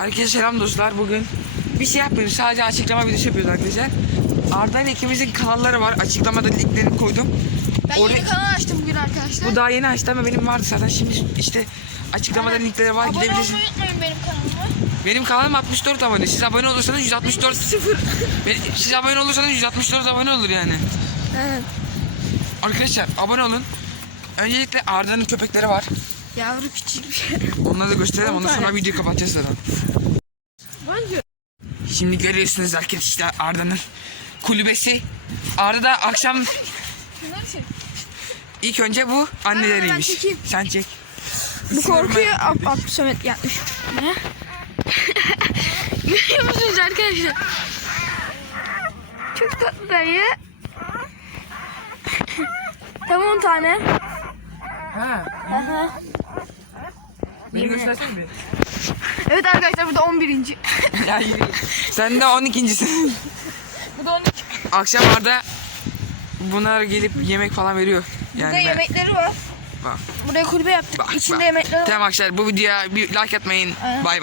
Herkese selam dostlar. Bugün bir şey yapmıyoruz. Sadece açıklama videosu yapıyoruz arkadaşlar. Arda ile ikimizin kanalları var. Açıklamada linklerini koydum. Ben Oraya- yeni kanal açtım bugün arkadaşlar. Bu daha yeni açtı ama benim vardı zaten. Şimdi işte açıklamada linkleri var. Abone olmayı Gidebilirsin. unutmayın benim kanalıma. Benim kanalım 64 abone. Siz abone olursanız 164 sıfır. Siz abone olursanız 164 abone olur yani. Evet. Arkadaşlar abone olun. Öncelikle Arda'nın köpekleri var. Yavru küçük bir şey. Onları da gösterelim. Ondan sonra videoyu kapatacağız zaten. Bence. Şimdi görüyorsunuz arkadaşlar Arda'nın kulübesi. Arda da akşam ilk önce bu anneleriymiş. çekeyim. Sen çek. Bu korkuyu Ab Abdülsamet yapmış. Ne? Görüyor musunuz arkadaşlar? Çok tatlılar ya. Tam 10 tane. Ha. Aha. Beni göstersene bir. Evet arkadaşlar burada 11. ya yürü. Sen de 12.sin. Bu da 12. Akşam Arda bunlar gelip yemek falan veriyor. Yani Burada ben- yemekleri var. Bak, Buraya kulübe yaptık. bak, İçinde bak. yemekler var. Tamam arkadaşlar bu videoya bir like atmayın. Bay bay.